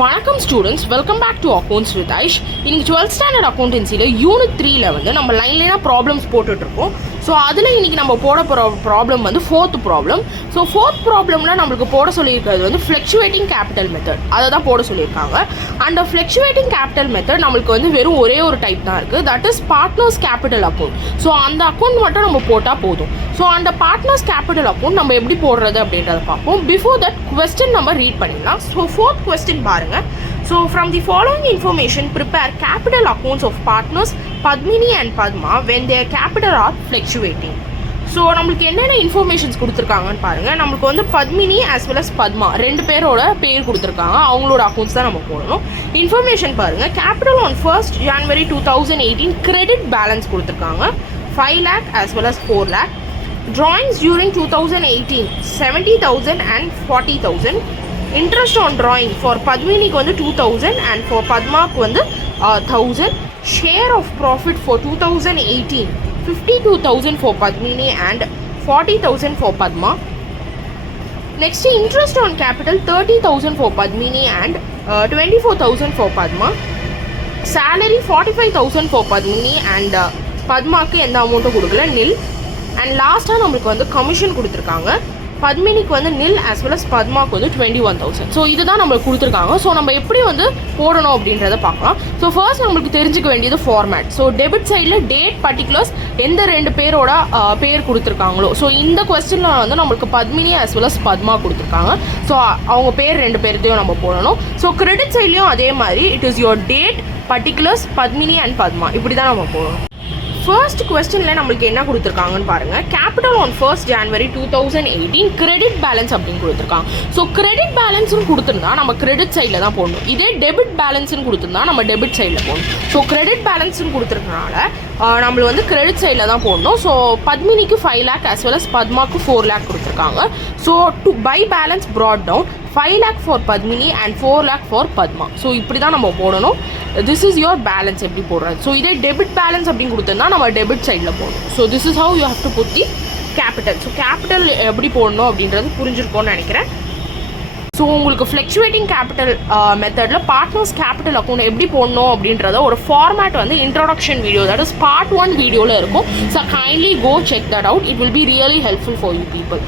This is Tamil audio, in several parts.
வணக்கம் students, welcome back to accounts with Aish. இன்னைக்கு 12th ஸ்டாண்டர்ட் அக்கௌண்டன்சியில் யூனிட் 3ல் வந்து நம்ம லைன்லைனாக ப்ராப்ளம்ஸ் போட்டுட்ருக்கோம். ஸோ அதில் இன்றைக்கி நம்ம போட போகிற ப்ராப்ளம் வந்து ஃபோர்த் ப்ராப்ளம். ஸோ ஃபோர்த் ப்ராப்ளம்னால் நம்மளுக்கு போட சொல்லியிருக்கிறது வந்து ஃப்ளக்சுவேட்டிங் கேபிட்டல் மெத்தட், அதை தான் போட சொல்லியிருக்காங்க. அண்ட் ஃப்ளக்சுவேட்டிங் கேபிட்டல் மெத்தட் நம்மளுக்கு வந்து வெறும் ஒரே ஒரு டைப் தான் இருக்குது, that is partners capital account. So அந்த அக்கௌண்ட் மட்டும் நம்ம போட்டால் போதும். ஸோ அந்த பார்ட்னர்ஸ் கேபிட்டல் அக்கௌண்ட் நம்ம எப்படி போடுறது அப்படின்றத பார்ப்போம். பிஃபோர் தட் கொஸ்டின் நம்ம ரீட் பண்ணிடலாம். ஸோ ஃபோர்த் கொஸ்டின் பாருங்கள். So from the following information, prepare capital accounts of partners Padmini and Padma when their capital are fluctuating. So நம்மளுக்கு என்னென்ன இன்ஃபர்மேஷன்ஸ் கொடுத்துருக்காங்கன்னு பாருங்கள். நம்மளுக்கு வந்து Padmini as well as Padma ரெண்டு பேரோட பேர் கொடுத்துருக்காங்க, அவங்களோட அக்கௌண்ட்ஸ் தான் நம்ம போடணும். இன்ஃபர்மேஷன் பாருங்கள். Capital on 1st January 2018 credit balance கொடுத்துருக்காங்க 5 lakh as well as 4 lakh. Drawings during 2018 70,000 and 40,000. Interest on drawing for Padminiக்கு வந்து 2,000 and for Padmaக்கு வந்து 1,000. Share of profit for 2018 52,000 for Padmini and 40,000 for Padma. Next, interest on capital 30,000 for Padmini and 24,000 for Padma. Salary 45,000 for Padmini and Padmaக்கு எந்த அமௌண்ட்டும் கொடுக்கல, nil. And லாஸ்ட்டாக நம்மளுக்கு வந்து கமிஷன் கொடுத்துருக்காங்க. பத்மினிக்கு வந்து நில் as well as பத்மாவுக்கு வந்து 21,000. ஸோ இதுதான் நம்மளுக்கு கொடுத்துருக்காங்க. ஸோ நம்ம எப்படி வந்து போடணும் அப்படின்றத பார்க்கலாம். ஸோ ஃபர்ஸ்ட் நம்மளுக்கு தெரிஞ்சுக்க வேண்டியது ஃபார்மேட். ஸோ டெபிட் சைடில் டேட் பர்டிகுலர்ஸ் எந்த ரெண்டு பேரோட பேர் கொடுத்துருக்காங்களோ, ஸோ இந்த கொஸ்டினில் வந்து நம்மளுக்கு Padmini as well as Padma கொடுத்துருக்காங்க. ஸோ அவங்க பேர் ரெண்டு பேர்த்தையும் நம்ம போடணும். ஸோ கிரெடிட் சைட்லேயும் அதே மாதிரி it is your date particulars Padmini and Padma, இப்படி தான் நம்ம போடணும். ஃபர்ஸ்ட் கொஸ்டினில் நம்மளுக்கு என்ன கொடுத்துருக்காங்கன்னு பாருங்கள். Capital on 1st January 2018 credit balance அப்படின்னு கொடுத்துருக்காங்க. ஸோ கிரெடிட் பேலன்ஸ்னு கொடுத்துருந்தா நம்ம கிரெடிட் சைடில் தான் போடணும். இதே டெபிட் பேலன்ஸ்னு கொடுத்துருந்தா நம்ம டெபிட் சைடில் போடணும். ஸோ கிரெடிட் பேலன்ஸ்னு கொடுத்துருக்கனால நம்மளுக்கு வந்து கிரெடிட் சைடில் தான் போடணும். ஸோ பத்மினிக்கு 5 lakh as well as பத்மாக்கு 4 lakh கொடுத்துருக்காங்க. So to by balance brought down 5 lakh for Padmini and 4 lakh for Padma. So இப்படி தான் நம்ம போடணும். திஸ் இஸ் யுவர் பேலன்ஸ் எப்படி போடுறது. ஸோ இதே டெபிட் பேலன்ஸ் அப்படின்னு கொடுத்தோம்னா நம்ம டெபிட் சைடில் போடணும். So this is how you have to put the capital. So capital எப்படி போடணும் அப்படின்றது புரிஞ்சிருக்கோன்னு நினைக்கிறேன். ஸோ உங்களுக்கு ஃப்ளக்சுவேட்டிங் கேபிட்டல் மெத்தடில் பார்ட்னர்ஸ் கேபிட்டல் அக்கௌண்ட் எப்படி போடணும் அப்படின்றத ஒரு ஃபார்மேட் வந்து introduction video, that is part 1 வீடியோவில் இருக்கும். So kindly go check that out, it will be really helpful for you people.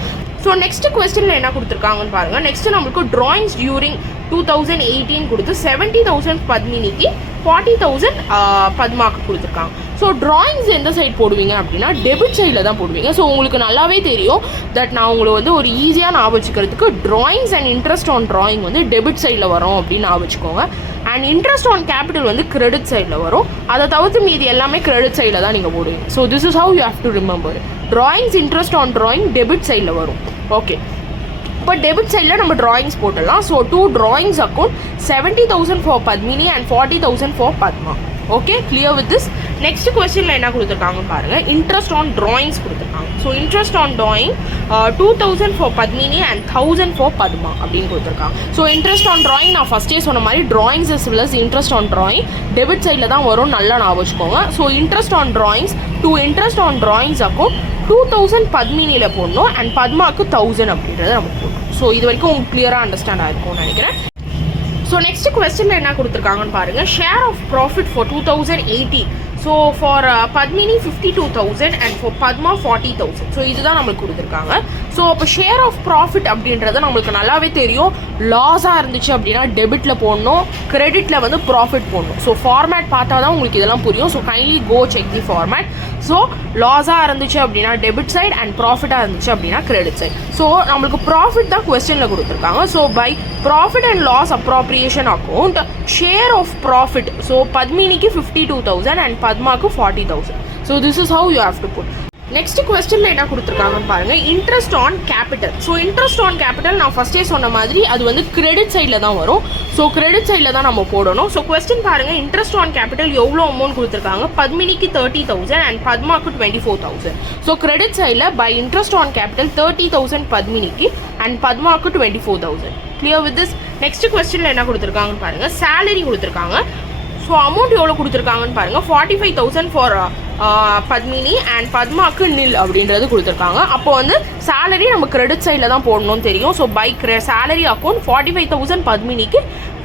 So next கொஸ்டினில் என்ன கொடுத்துருக்காங்கன்னு பாருங்கள். நெக்ஸ்ட் நம்மளுக்கு ட்ராயிங்ஸ் டியூரிங் 2018 கொடுத்து 70,000 பத்மினிக்கு 40,000 பத்மாக்கு கொடுத்துருக்காங்க. ஸோ ட்ராயிங்ஸ் எந்த சைட் போடுவீங்க அப்படின்னா டெபிட் சைடில் தான் போடுவீங்க. ஸோ உங்களுக்கு நல்லாவே தெரியும் தட் நான் உங்களை வந்து ஒரு ஈஸியாக ஞாபகம் வச்சுக்கிறதுக்கு drawings and interest on drawing வந்து டெபிட் சைடில் வரும் அப்படின்னு ஞாபகம் வச்சுக்கோங்க. அண்ட் இன்ட்ரெஸ்ட் ஆன் கேபிட்டல் வந்து கிரெடிட் சைடில் வரும். அதை தவிர்த்து மீதி எல்லாமே கிரெடிட் சைடில் தான் நீங்கள் போடுவீங்க. So this is how you have to remember. Drawings interest on drawing debit சைடில் வரும். ஓகே, இப்போ டெபிட் சைடில் நம்ம ட்ராயிங்ஸ் போட்டுடலாம். So 2 drawings account 70,000 for Padmini and 40,000 for Padma. Okay, clear with this. Next கொஸ்டினில் என்ன கொடுத்துருக்காங்க பாருங்கள். இன்ட்ரெஸ்ட் ஆன் ட்ராயிங்ஸ் கொடுத்துருக்காங்க. So interest on drawing 2,000 for Padmini and 1,000 for Padma அப்படின்னு கொடுத்துருக்காங்க. ஸோ இன்ட்ரெஸ்ட் ஆன் ட்ராயிங் நான் ஃபஸ்ட்டே சொன்ன மாதிரி drawings as well as interest on drawing debit சைடில் தான் வரும், நல்லா ஞாபகம் வச்சுக்கோங்க. So interest on drawings to interest on drawings account 2,000 பத்மினியில் போடணும் அண்ட் பத்மாவுக்கு 1,000 அப்படின்றத நம்ம போடணும். ஸோ இது வரைக்கும் உங்களுக்கு கிளியராக அண்டர்ஸ்டாண்ட் ஆகிருக்கும்னு நினைக்கிறேன். ஸோ நெக்ஸ்ட் கொஸ்டினில் என்ன கொடுத்துருக்காங்கன்னு பாருங்கள். Share of profit for 2018. So for Padmini 52,000 and for Padma 40,000. So இதுதான் நம்மளுக்கு கொடுத்துருக்காங்க. ஸோ அப்போ ஷேர் ஆஃப் ப்ராஃபிட் அப்படின்றத நம்மளுக்கு நல்லாவே தெரியும். லாஸாக இருந்துச்சு அப்படின்னா டெபிட்டில் போடணும், கிரெடிட்டில் வந்து ப்ராஃபிட் போடணும். ஸோ ஃபார்மேட் பார்த்தா தான் உங்களுக்கு இதெல்லாம் புரியும். So kindly go check the format. So லாஸாக இருந்துச்சு அப்படின்னா டெபிட் சைட் அண்ட் ப்ராஃபிட்டாக இருந்துச்சு அப்படின்னா கிரெடிட் சைட். ஸோ நம்மளுக்கு ப்ராஃபிட் தான் கொஸ்டினில் கொடுத்துருக்காங்க. So by profit and loss appropriation account share of profit. So பத்மினிக்கு 52,000 அண்ட் பத்மாக்கு 40,000. So this is how you have to put. Next கொஸ்டினில் என்ன கொடுத்துருக்காங்கன்னு பாருங்கள். Interest on capital. So interest on capital நான் ஃபஸ்ட்டே சொன்ன மாதிரி அது வந்து கிரெடிட் சைடில் தான் வரும். ஸோ கிரெடிட் சைடில் தான் நம்ம போடணும். ஸோ கொஸ்டின் பாருங்கள். இன்ட்ரெஸ்ட் ஆன் கேபிட்டல் எவ்வளோ அமௌண்ட் கொடுத்துருக்காங்க. பத்மினிக்கு 30,000 அண்ட் பத்மாக்கு 24,000. ஸோ கிரெடிட் சைடில் பை இன்ட்ரெஸ்ட் ஆன் கேபிட்டல் 30,000 பத்மினிக்கு அண்ட் பத்மாக்கு 24,000. Clear with this. நெக்ஸ்ட் கொஸ்டினில் என்ன கொடுத்துருக்காங்கன்னு பாருங்கள். சேலரி கொடுத்துருக்காங்க. ஸோ அமௌண்ட் எவ்வளோ கொடுத்துருக்காங்கன்னு பாருங்கள். 45,000 ஃபார் பத்மினி அண்ட் பத்மாக்கு நில் அப்படின்றது கொடுத்துருக்காங்க. அப்போ வந்து சேலரி நம்ம கிரெடிட் சைடில் தான் போடணும்னு தெரியும். ஸோ பை சேலரி அக்கௌண்ட் 45,000 பத்மினிக்கு,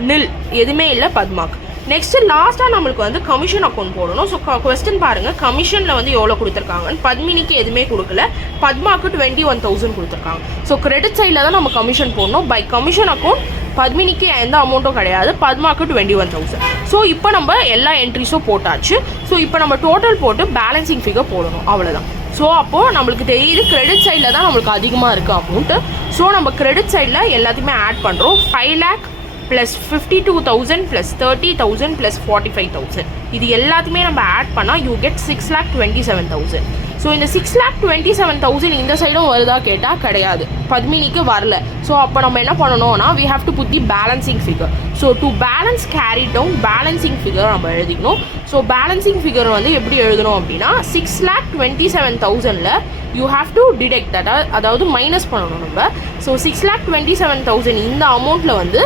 நில் எதுவுமே இல்லை பத்மாக்கு. நெக்ஸ்ட்டு லாஸ்ட்டாக நம்மளுக்கு வந்து கமிஷன் அக்கௌண்ட் போடணும். ஸோ கொஸ்டின் பாருங்கள், கமிஷனில் வந்து எவ்வளோ கொடுத்துருக்காங்கன்னு. பத்மினிக்கு எதுவுமே கொடுக்கல, பத்மாக்கு 21,000 கொடுத்துருக்காங்க. ஸோ கிரெடிட் சைடில் தான் நம்ம கமிஷன் போடணும். பை கமிஷன் அக்கௌண்ட் பத்மினிக்கு எந்த அமௌண்ட்டும் கிடையாது, பத்மாக்கு 21,000. ஸோ இப்போ நம்ம எல்லா என்ட்ரிஸும் போட்டாச்சு. ஸோ இப்போ நம்ம டோட்டல் போட்டு பேலன்சிங் ஃபிகர் போடணும், அவ்வளோதான். ஸோ அப்போது நம்மளுக்கு தெரியுது கிரெடிட் சைடில் தான் நம்மளுக்கு அதிகமாக இருக்குது அமௌண்ட்டு. ஸோ நம்ம கிரெடிட் சைடில் எல்லாத்தையுமே ஆட் பண்ணுறோம். 5 lakh ப்ளஸ் 52,000 ப்ளஸ் 30,000 ப்ளஸ் 45,000 இது எல்லாத்தையுமே நம்ம ஆட் பண்ணால் யூ கெட் 6,27,000. ஸோ இந்த 6,27,000 இந்த சைடும் வருதா கேட்டால் கிடையாது, பத்மினிக்கு வரல. ஸோ அப்போ நம்ம என்ன பண்ணணும்னா we have to put the balancing figure. So to balance carry down balancing figure நம்ம எழுதிக்கணும். ஸோ balancing figure வந்து எப்படி எழுதணும் அப்படின்னா 6,27,000ல் you have to deduct that, அதாவது மைனஸ் பண்ணணும் நம்ம. ஸோ 6,27,000 இந்த அமௌண்ட்டில் வந்து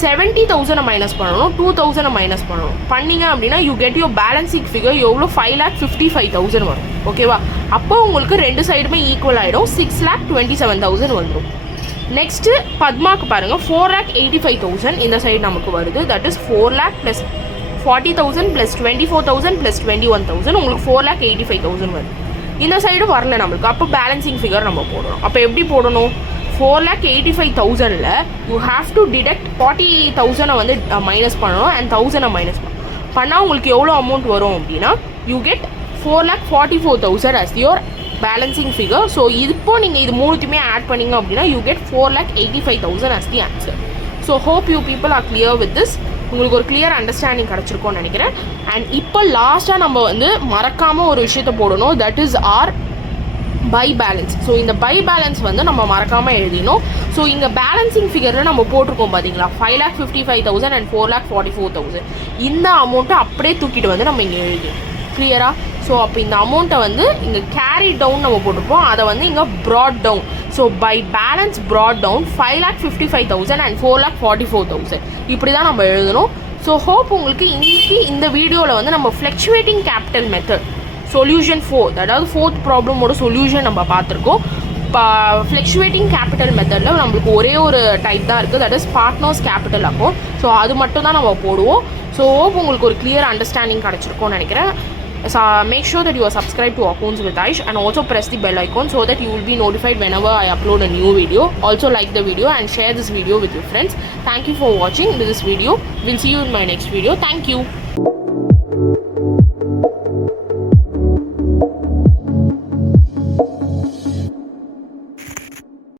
70,000 மைனஸ் பண்ணணும், 2,000 மைனஸ் பண்ணணும். பண்ணிங்க அப்படின்னா you get your balancing figure எவ்வளோ 5,55,000 வரும். ஓகேவா? அப்போ உங்களுக்கு ரெண்டு சைடுமே ஈக்குவல் ஆகிடும், 6,27,000 வந்துடும். நெக்ஸ்ட்டு பத்மாக்கு பாருங்கள், 4,85,000 இந்த சைடு நமக்கு வருது. That is 4 lakh plus 40,000 plus 24,000 plus 21,000 உங்களுக்கு 4,85,000 வருது. இந்த சைடு வரல நம்மளுக்கு. அப்போ பேலன்சிங் ஃபிகர் நம்ம போடணும். அப்போ எப்படி போடணும்? 4,85,000ல் யூ ஹாவ் டு டிடக்ட் 40,000 வந்து மைனஸ் பண்ணணும் அண்ட் 1,000 மைனஸ் பண்ணால் உங்களுக்கு எவ்வளோ அமௌண்ட் வரும் அப்படின்னா you get 4,44,000 as your balancing figure. So இப்போ நீங்கள் இது மூணுத்தையுமே ஆட் பண்ணிங்க அப்படின்னா you get 4,85,000 as the answer. So hope you people are clear with this. உங்களுக்கு ஒரு கிளியர் அண்டர்ஸ்டாண்டிங் கிடச்சிருக்கோன்னு நினைக்கிறேன். அண்ட் இப்போ லாஸ்ட்டாக நம்ம வந்து மறக்காமல் ஒரு விஷயத்தை போடணும், that is or by balance. So இந்த பை பேலன்ஸ் வந்து நம்ம மறக்காமல் எழுதினோம். ஸோ இங்கே பேலன்சிங் ஃபிகரில் நம்ம போட்டிருக்கோம் பார்த்தீங்களா, 5,55,000 அண்ட் 4,44,000 இந்த அமௌண்ட்டை அப்படியே தூக்கிட்டு வந்து நம்ம இங்கே எழுதிடும். கிளியரா? ஸோ அப்போ இந்த அமௌண்ட்டை வந்து இங்கே கேரி டவுன் நம்ம போட்டிருப்போம், அதை வந்து இங்கே brought down. So by balance brought down 5,55,000 and 4,44,000 இப்படி தான் நம்ம எழுதணும். ஸோ ஹோப் உங்களுக்கு இன்னைக்கு இந்த வீடியோவில் வந்து நம்ம ஃப்ளக்சுவேட்டிங் கேபிட்டல் மெத்தட் சொல்யூஷன் 4, அதாவது 4th ப்ராப்ளமோட சொல்யூஷன் நம்ம பார்த்துருக்கோம். இப்போ ஃப்ளக்சுவேட்டிங் கேபிட்டல் மெத்தடில் நம்மளுக்கு ஒரே ஒரு டைப் தான் இருக்குது, that is partners capital account. So அது மட்டும் தான் நம்ம போடுவோம். ஸோ ஹோப் உங்களுக்கு ஒரு கிளியர் அண்டர்ஸ்டாண்டிங் கிடச்சிருக்கோன்னு நினைக்கிறேன். Make sure that you are subscribed to Accounts with Aish and also press the bell icon so that you will be notified whenever I upload a new video. Also like the video and share this video with your friends. Thank you for watching this video. We'll see you in my next video. Thank you.